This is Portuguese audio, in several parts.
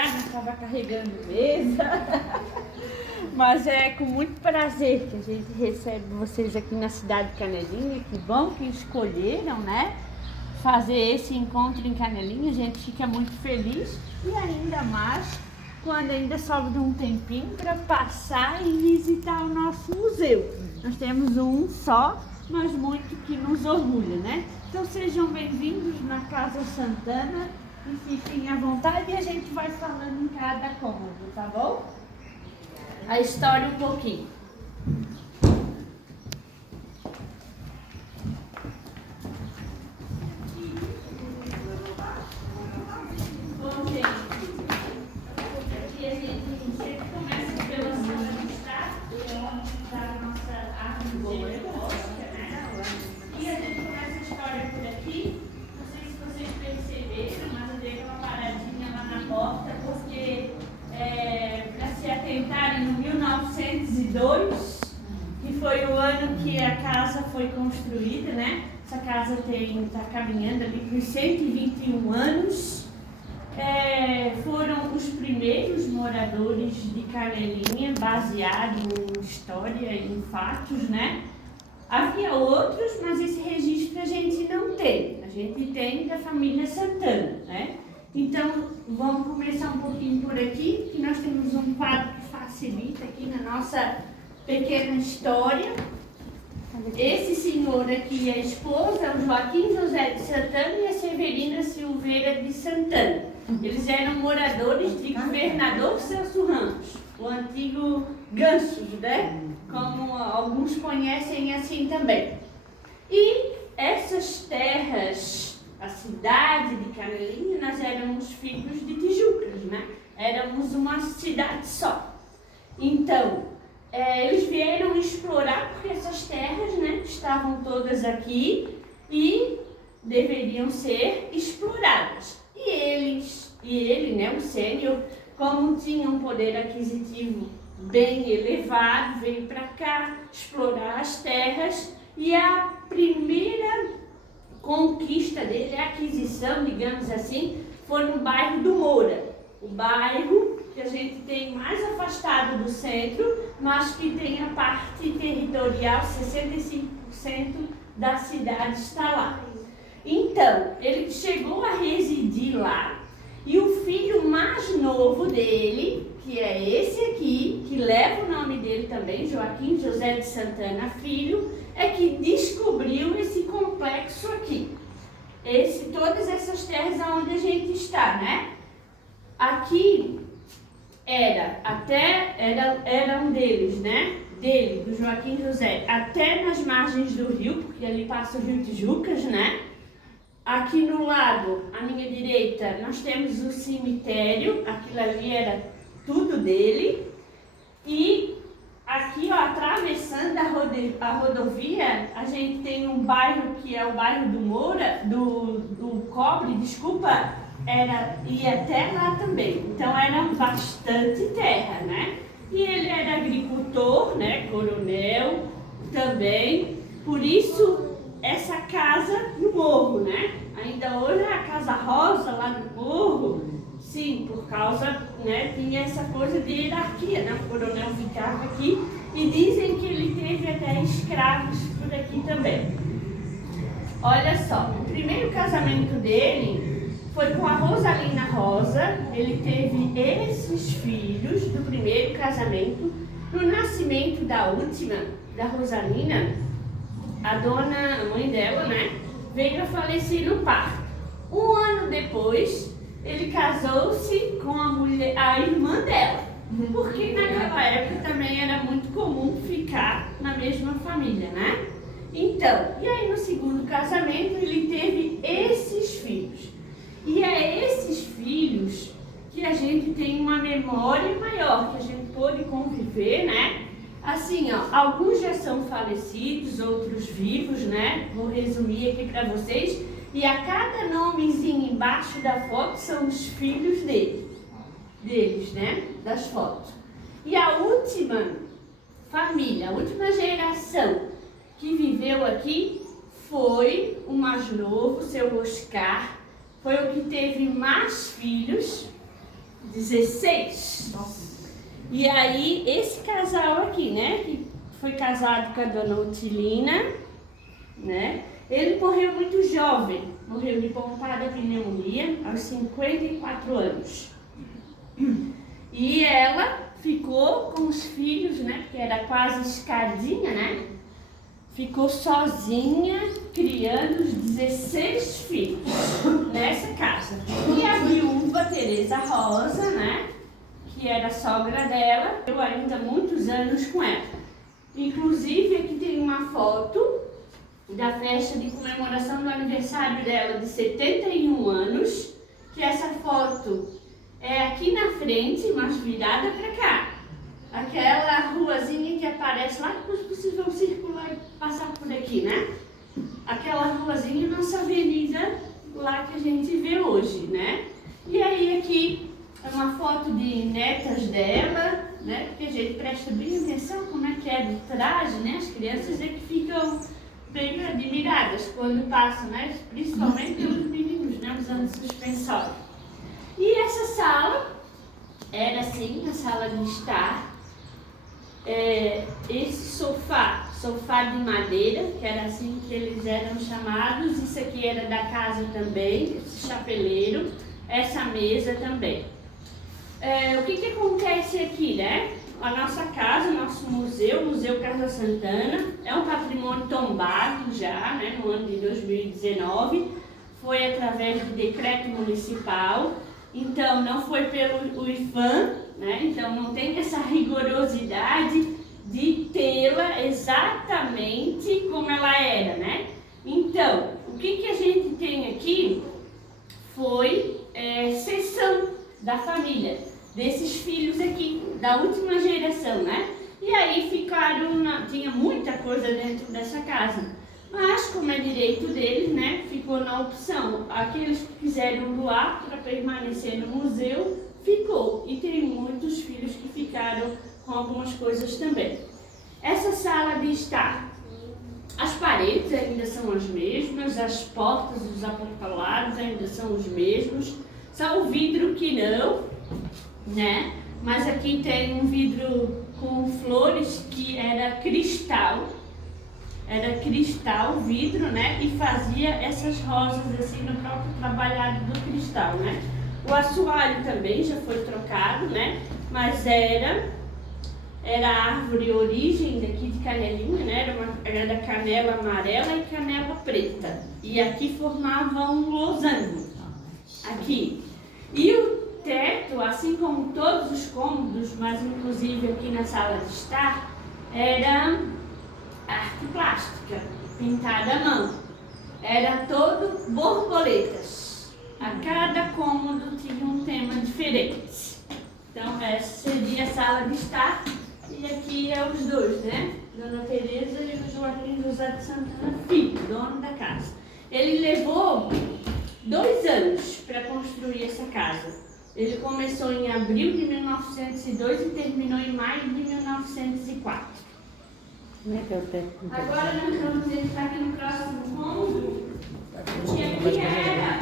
não estava carregando mesa. Mas é com muito prazer que a gente recebe vocês aqui na cidade de Canelinha. Que bom que escolheram, né, fazer esse encontro em Canelinha. A gente fica muito feliz e ainda mais quando ainda sobra um tempinho para passar e visitar o nosso museu. Nós temos um só, mas muito que nos orgulha, né? Então sejam bem-vindos na Casa Santana e fiquem à vontade e a gente vai falando em cada cômodo, tá bom? A história um pouquinho. Bom, gente, aqui a gente sempre começa pela sala de estar, que é onde está a nossa árvore genealógica, né? E a gente começa a história por aqui. Não sei se vocês perceberam, mas eu dei uma paradinha lá na porta, porque para se atentarem no 1902, que foi o ano que a casa foi construída, né? Essa casa está caminhando ali por 121 anos. Foram os primeiros moradores de Canelinha, baseado em história e em fatos, né? Havia outros, mas esse registro a gente não tem. A gente tem da família Santana, né? Então, vamos começar um pouquinho por aqui, que nós temos um quadro que facilita aqui na nossa pequena história. Esse senhor aqui é a esposa, o Joaquim José de Santana e a Severina Silveira de Santana. Eles eram moradores de Governador Celso Ramos, o antigo Gansos, né? Como alguns conhecem assim também. E essas terras, a cidade de Canelinha, nós éramos filhos de Tijucas, né? Éramos uma cidade só. Então, eles vieram explorar porque essas terras, né, estavam todas aqui e deveriam ser exploradas. E ele, né, o sênior, como tinha um poder aquisitivo bem elevado, veio para cá explorar as terras e a primeira conquista dele, a aquisição, digamos assim, foi no bairro do Moura, o bairro que a gente tem mais afastado do centro, mas que tem a parte territorial, 65% da cidade está lá. Então, ele chegou a residir lá e o filho mais novo dele, que é esse aqui, que leva o nome dele também, Joaquim José de Santana Filho, é que descobriu esse complexo aqui. Todas essas terras onde a gente está, né? Aqui era um deles, né? Dele, do Joaquim José, até nas margens do rio, porque ali passa o rio Tijucas, né? Aqui no lado, à minha direita, nós temos o cemitério, aquilo ali era tudo dele. E aqui, ó, atravessando a rodovia, a gente tem um bairro que é o bairro do Moura, do Cobre, desculpa, ia até lá também. Então era bastante terra, né? E ele era agricultor, né? Coronel também. Por isso essa casa no morro, né? Ainda hoje é a Casa Rosa lá no morro. Sim, por causa, né? Tinha essa coisa de hierarquia, né? O coronel ficava aqui e dizem que ele teve até escravos por aqui também. Olha só, o primeiro casamento dele foi com a Rosalina Rosa. Ele teve esses filhos do primeiro casamento. No nascimento da última, da Rosalina, a mãe dela, né, veio a falecer no parto. Um ano depois, ele casou-se com a irmã dela, porque naquela época também era muito comum ficar na mesma família, né? Então, e aí no segundo casamento ele teve esses filhos. E é esses filhos que a gente tem uma memória maior, que a gente pôde conviver, né? Assim, ó, alguns já são falecidos, outros vivos, né? Vou resumir aqui para vocês. E a cada nomezinho embaixo da foto são os filhos deles, né? Das fotos. E a última família, a última geração que viveu aqui foi o mais novo, seu Oscar. Foi o que teve mais filhos. 16. E aí, esse casal aqui, né, que foi casado com a dona Otilina, né, ele morreu muito jovem, morreu de pompada pneumonia aos 54 anos. E ela ficou com os filhos, né, porque era quase escadinha, né, ficou sozinha criando os 16 filhos nessa casa. E a viúva Teresa Rosa, né, que era a sogra dela, eu ainda muitos anos com ela. Inclusive aqui tem uma foto da festa de comemoração do aniversário dela de 71 anos, que essa foto é aqui na frente, mas virada para cá. Aquela ruazinha que aparece lá, vocês vão circular e passar por aqui, né? Aquela ruazinha, nossa avenida lá que a gente vê hoje, né? E aí aqui é uma foto de netas dela, né? Porque a gente presta bem atenção como é que é do traje, né? As crianças é que ficam bem admiradas quando passam, né? Principalmente os meninos, né? Usando suspensório. E essa sala era assim, a sala de estar. Esse sofá de madeira, que era assim que eles eram chamados, isso aqui era da casa também, esse chapeleiro, essa mesa também. O que acontece aqui, né? A nossa casa, o nosso museu, o Museu Casa Santana, é um patrimônio tombado já, né, no ano de 2019, foi através de decreto municipal, então não foi pelo IPHAN, né, então não tem essa rigorosidade de tê-la exatamente como ela era, né? Então, o que a gente tem aqui foi cessão da família, desses filhos aqui, da última geração, né? E aí tinha muita coisa dentro dessa casa, mas como é direito deles, né, ficou na opção. Aqueles que quiseram doar para permanecer no museu, ficou. E tem muitos filhos que ficaram com algumas coisas também. Essa sala de estar, as paredes ainda são as mesmas, as portas, os aportalados ainda são os mesmos, só o vidro que não, né? Mas aqui tem um vidro com flores que era cristal vidro, né? E fazia essas rosas assim no próprio trabalhado do cristal, né? O assoalho também já foi trocado, né? Mas era a árvore origem daqui de canelinha, né? Era da canela amarela e canela preta. E aqui formava um losango. Aqui. E o teto, assim como todos os cômodos, mas inclusive aqui na sala de estar, era arte plástica, pintada à mão. Era todo borboletas. A cada cômodo tinha um tema diferente. Então essa seria a sala de estar. E aqui é os dois, né? Dona Teresa e o Joaquim José de Santana Filho, dono da casa. Ele levou 2 anos para construir essa casa. Ele começou em abril de 1902 e terminou em maio de 1904. Como é que é o teto? Agora nós vamos entrar aqui no próximo cômodo, que aqui era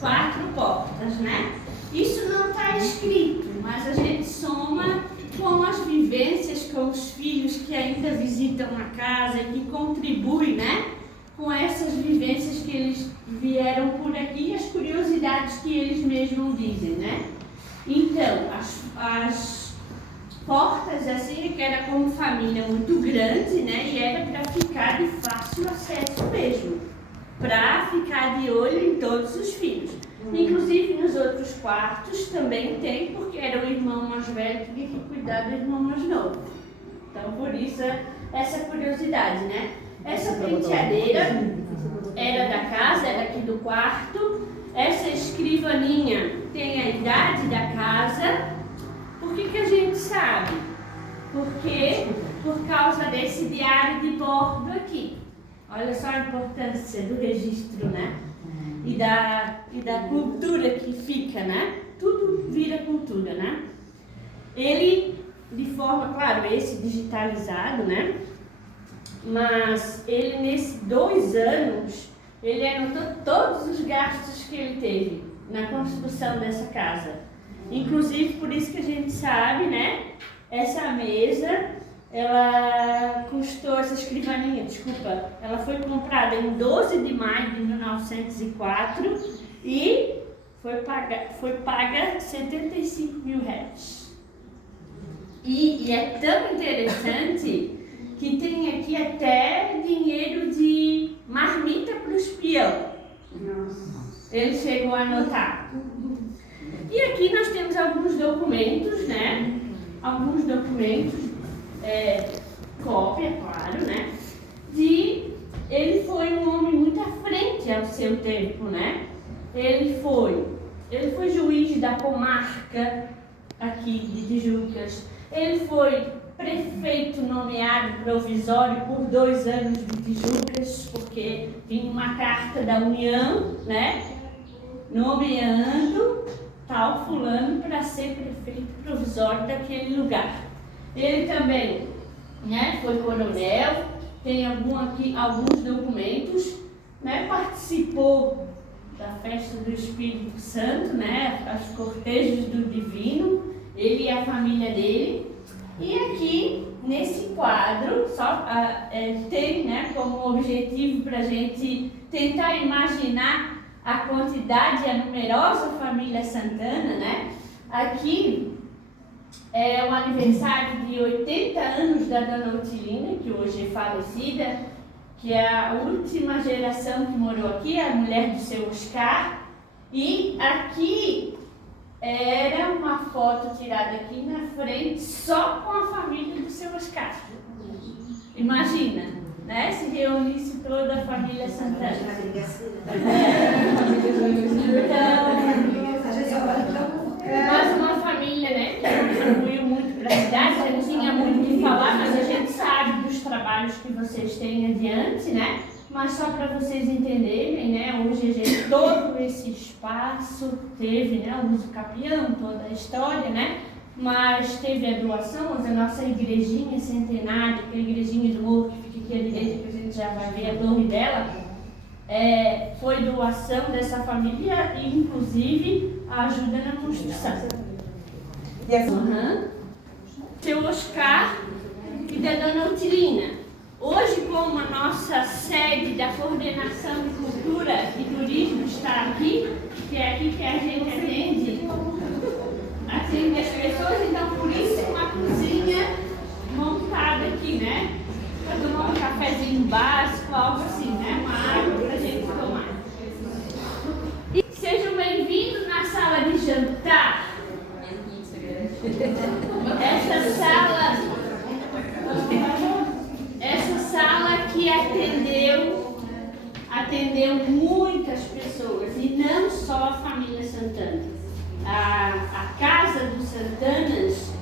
4 portas, né? Isso não está escrito, mas a gente soma com as vivências com os filhos que ainda visitam a casa e que contribuem, né? Com essas vivências que eles vieram por aqui e as curiosidades que eles mesmos dizem, né? Então, as portas assim, que era como família muito grande, né? E era para ficar de fácil acesso mesmo, para ficar de olho em todos os filhos. Inclusive nos outros quartos também tem, porque era o irmão mais velho que tinha que cuidar do irmão mais novo. Então, por isso, essa curiosidade, né? Essa penteadeira era da casa, era aqui do quarto. Essa escrivaninha tem a idade da casa. Por que a gente sabe? Porque por causa desse diário de bordo aqui. Olha só a importância do registro, né? E da cultura que fica, né? Tudo vira cultura, né? Ele, de forma, claro, esse digitalizado, né? Mas ele, nesses 2 anos, ele anotou todos os gastos que ele teve na construção dessa casa. Inclusive, por isso que a gente sabe, né? Essa mesa, ela custou, essa escrivaninha, desculpa, ela foi comprada em 12 de maio de 1904 e foi paga 75 mil reais. E é tão interessante que tem aqui até dinheiro de marmita para o espião. Ele chegou a anotar. E aqui nós temos alguns documentos, né? Alguns documentos, cópia, claro, né? Ele foi um homem muito à frente ao seu tempo, né? Ele foi juiz da comarca aqui de Tijucas. Ele foi prefeito nomeado provisório por 2 anos de Tijucas, porque vinha uma carta da União, né? Nomeando tal fulano para ser prefeito provisório daquele lugar. Ele também, né, foi coronel, tem alguns documentos, né, participou da festa do Espírito Santo, né, as cortejos do Divino, ele e a família dele. E aqui, nesse quadro, tem, né, como objetivo para a gente tentar imaginar a quantidade e a numerosa família Santana, né? Aqui é o aniversário de 80 anos da Dona Otilina, que hoje é falecida, que é a última geração que morou aqui, a mulher do seu Oscar. E aqui era uma foto tirada aqui na frente só com a família do seu Oscar. Imagina, né? Se reunisse toda a família Santana. Mas uma família, né, que contribuiu muito para a cidade, já não tinha muito o que falar, mas a gente sabe dos trabalhos que vocês têm adiante, né? Mas só para vocês entenderem, né, hoje a gente, todo esse espaço teve, né, o uso capião, toda a história, né? Mas teve a doação, a nossa igrejinha centenária, que é a igrejinha do Morro, que fica aqui à direita, que a gente já vai ver a torre dela, foi doação dessa família e, inclusive, a ajuda na construção. Seu Oscar e da Dona Otilina. Hoje, como a nossa sede da Coordenação de Cultura e Turismo está aqui, que é aqui que a gente atende as pessoas, então por isso uma cozinha montada aqui, né? Para tomar um cafezinho básico, algo assim, né? Uma água para a gente tomar. E sejam bem-vindos na sala de jantar. Essa sala que atendeu muitas pessoas, e não só a família Santana. A casa dos Santanas,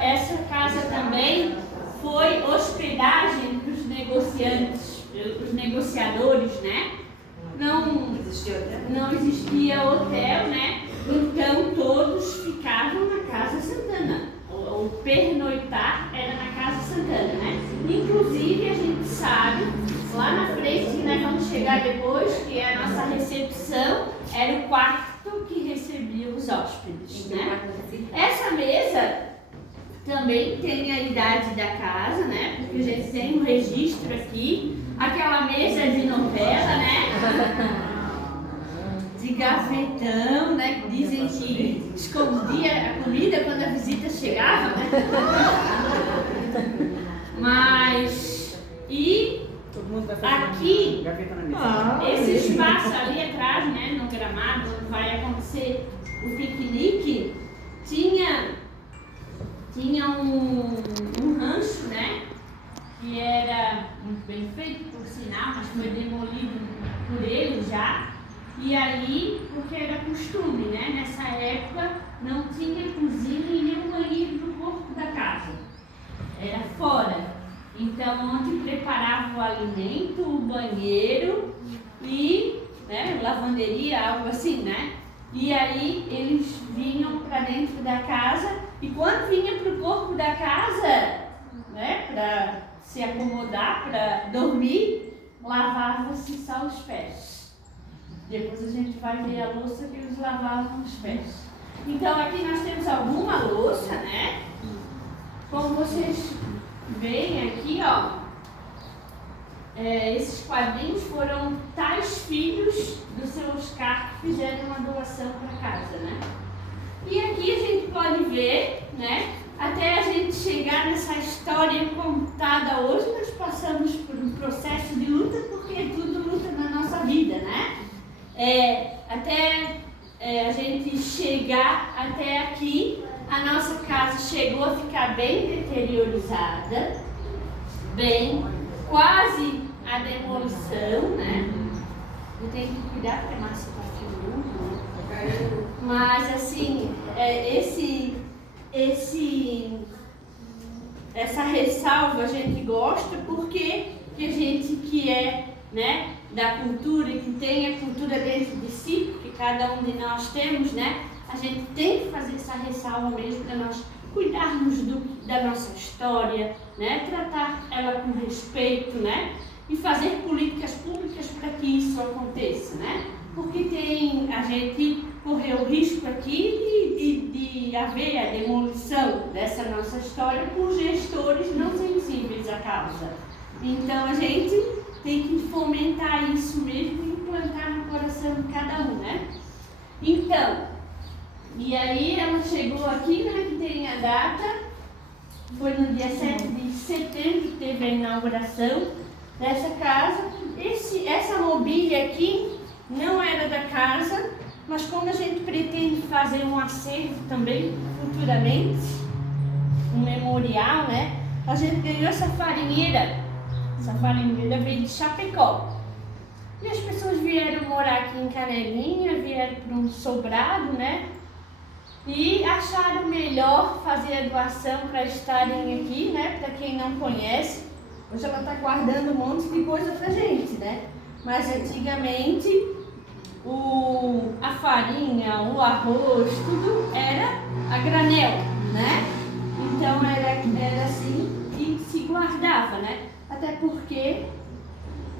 essa casa também foi hospedagem para os negociantes, os negociadores, né? Não existia hotel, né? Então todos ficavam na Casa Santana. O pernoitar era na Casa Santana, né? Inclusive a gente sabe, lá na frente, que nós vamos chegar depois, que é a nossa recepção, era o quarto que recebia os hóspedes, né? Essa mesa também tem a idade da casa, né? Porque a gente tem um registro aqui. Aquela mesa de novela, né? De gavetão, né? Dizem que escondia a comida quando a visita chegava, né? Mas, e aqui, esse espaço ali atrás, né? No gramado, onde vai acontecer o piquenique, tinha um rancho, né? Que era muito bem feito, por sinal, mas foi demolido por ele já. E aí, porque era costume, né? Nessa época não tinha cozinha e nem um banheiro no corpo da casa. Era fora. Então, onde preparava o alimento, o banheiro e, né, lavanderia, algo assim, né? E aí eles vinham para dentro da casa e quando vinha para o corpo da casa, né, para se acomodar, para dormir, lavava-se só os pés. Depois a gente vai ver a louça que eles lavavam os pés. Então aqui nós temos alguma louça, né? Como vocês veem aqui, ó. Esses quadrinhos foram tais filhos do seu Oscar que fizeram uma doação para casa, né? E aqui a gente pode ver, né? Até a gente chegar nessa história contada hoje, nós passamos por um processo de luta, porque é tudo luta na nossa vida, né? Até a gente chegar até aqui, a nossa casa chegou a ficar bem deteriorizada, bem, quase a demolição, né? Eu tenho que cuidar porque a massa está filmando, né? Mas assim, essa ressalva a gente gosta porque a gente que é, né, da cultura e que tem a cultura dentro de si, porque cada um de nós temos, né? A gente tem que fazer essa ressalva mesmo para nós cuidarmos da nossa história, né? Tratar ela com respeito, né? E fazer políticas públicas para que isso aconteça, né? Porque a gente correu o risco aqui de haver a demolição dessa nossa história por gestores não sensíveis à causa. Então a gente tem que fomentar isso mesmo e implantar no coração de cada um, né? Então, e aí ela chegou aqui, né, que tem a data, foi no dia 7 de setembro que teve a inauguração dessa casa. Essa mobília aqui não era da casa, mas como a gente pretende fazer um acervo também futuramente, um memorial, né? A gente ganhou essa farinheira. Essa farinheira veio de Chapecó. E as pessoas vieram morar aqui em Canelinha, vieram para um sobrado, né? E acharam melhor fazer a doação para estarem aqui, né? Para quem não conhece, hoje ela está guardando um monte de coisa pra gente, né? Mas antigamente a farinha, o arroz, tudo era a granel, né? Então era assim que se guardava, né? Até porque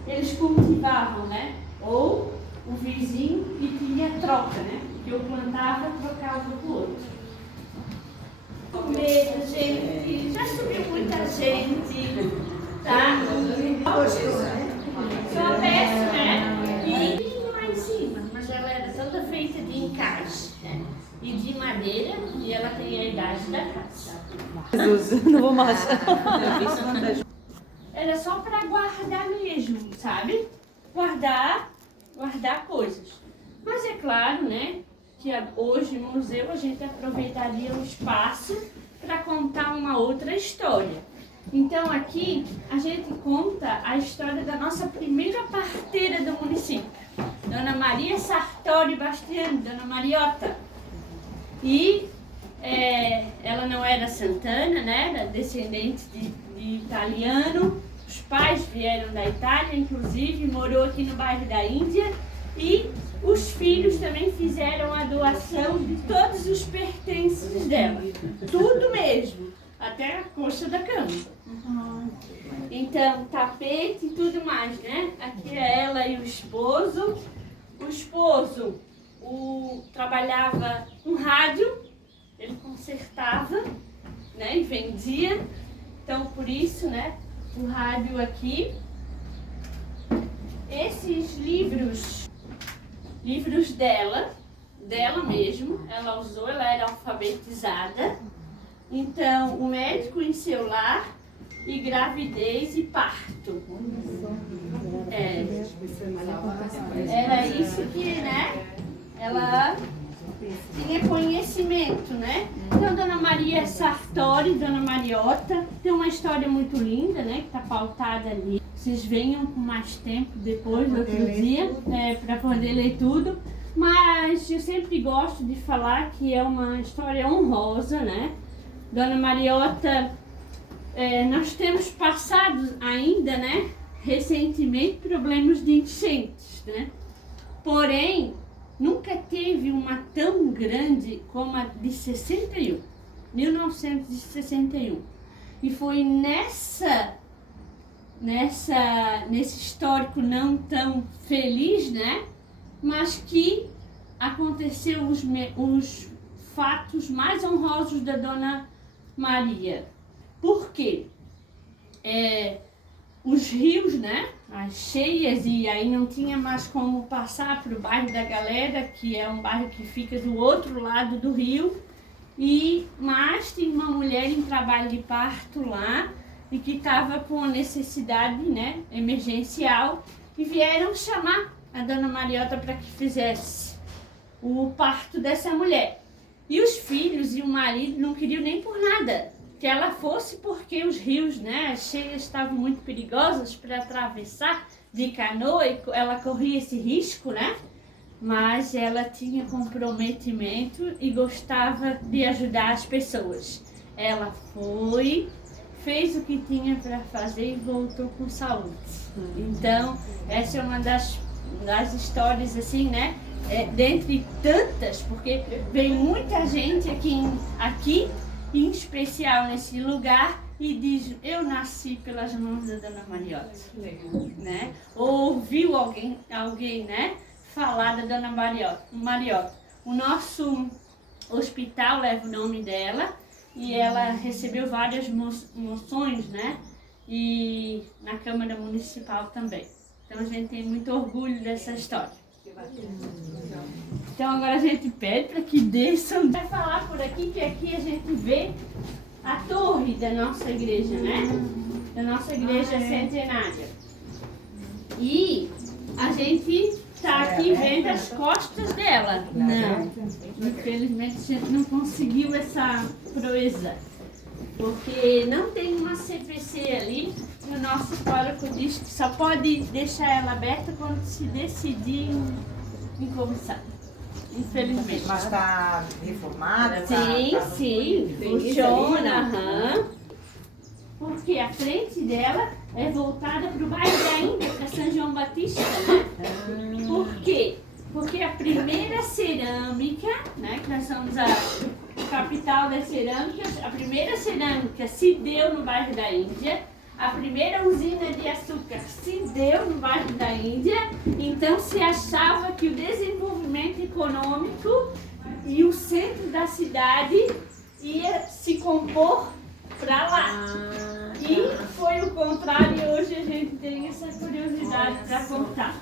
eles cultivavam, né? Ou o vizinho que tinha troca, né? Que eu plantava e trocava pro outro. Com medo, gente. Já subiu muita gente, tá? Só peço, né? E lá em cima, mas ela era toda feita de encaixe, né? E de madeira, e ela tem a idade da casa. Jesus, não vou mais. Era só para guardar mesmo, sabe? Guardar coisas. Mas é claro, né, que hoje no museu a gente aproveitaria o espaço para contar uma outra história. Então aqui a gente conta a história da nossa primeira parteira do município, Dona Maria Sartori Bastiani, Dona Mariota. E ela não era santana, né, era descendente de italiano. Os pais vieram da Itália, inclusive, morou aqui no bairro da Índia. E os filhos também fizeram a doação de todos os pertences dela. Tudo mesmo, até a coxa da cama. Então, tapete e tudo mais, né? Aqui é ela e o esposo. O esposo trabalhava com rádio, ele consertava, né? E vendia. Então, por isso, né? O rádio aqui. Esses livros dela mesmo, ela usou, ela era alfabetizada. Então, o médico em seu lar e gravidez e parto. Era isso que, né? Ela tinha conhecimento, né? Então, Dona Maria Sartori, Dona Mariota, tem uma história muito linda, né? Que está pautada ali. Vocês venham com mais tempo depois, outro dia, para poder ler tudo. Mas eu sempre gosto de falar que é uma história honrosa, né? Dona Mariota, nós temos passado ainda, né? Recentemente, problemas de enchentes, né? Porém, nunca teve uma tão grande como a de 1961. E foi nesse histórico não tão feliz, né? mas que aconteceu os fatos mais honrosos da Dona Maria. Por quê? Os rios, né, as cheias, e aí não tinha mais como passar para o bairro da Galera, que é um bairro que fica do outro lado do rio, mas tinha uma mulher em trabalho de parto lá e que estava com necessidade, né, emergencial, e vieram chamar a Dona Mariota para que fizesse o parto dessa mulher. E os filhos e o marido não queriam nem por nada que ela fosse, porque os rios, né, as cheias estavam muito perigosas para atravessar de canoa e ela corria esse risco, né? Mas ela tinha comprometimento e gostava de ajudar as pessoas. Ela foi, fez o que tinha para fazer e voltou com saúde. Então, essa é uma das histórias, assim, né? Dentre tantas, porque vem muita gente aqui, em especial nesse lugar, e diz: eu nasci pelas mãos da Dona Mariota, né? Ou ouviu alguém, né, falar da Dona Mariota. O nosso hospital leva o nome dela e ela recebeu várias moções, né? E na Câmara Municipal também. Então a gente tem muito orgulho dessa história. Então agora a gente pede para que desçam. Vai falar por aqui, que aqui a gente vê a torre da nossa igreja, né? Da nossa igreja centenária. E a gente está aqui vendo as costas dela. Não, infelizmente a gente não conseguiu essa proeza, porque não tem uma CPC ali. O nosso pároco diz que só pode deixar ela aberta quando se decidir em comissão. Infelizmente. Mas está reformada? Sim, funciona. Porque a frente dela é voltada para o bairro da Índia, para São João Batista, né? Por quê? Porque a primeira cerâmica, né, que nós somos a capital das cerâmicas, a primeira cerâmica se deu no bairro da Índia. A primeira usina de açúcar se deu no bairro da Índia, então se achava que o desenvolvimento econômico e o centro da cidade ia se compor para lá. E foi o contrário, e hoje a gente tem essa curiosidade para contar.